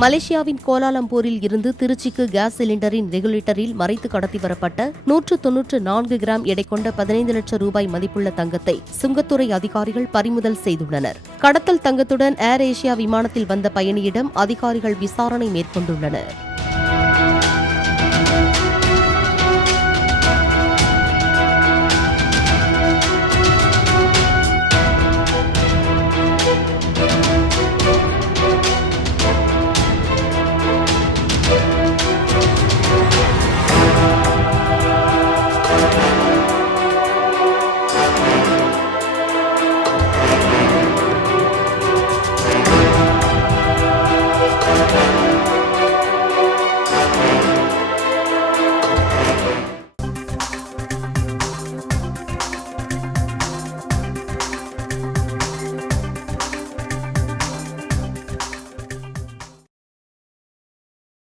மலேசியாவின் கோலாலம்பூரில் இருந்து திருச்சிக்கு கேஸ் சிலிண்டரின் ரெகுலேட்டரில் மறைத்து கடத்தி வரப்பட்ட 194 கிராம் எடை கொண்ட 15 லட்சம் ரூபாய் மதிப்புள்ள தங்கத்தை சுங்கத்துறை அதிகாரிகள் பறிமுதல் செய்துள்ளனர். கடத்தல் தங்கத்துடன் ஏர் ஏசியா விமானத்தில் வந்த பயணியிடம் அதிகாரிகள் விசாரணை மேற்கொண்டுள்ளனர்.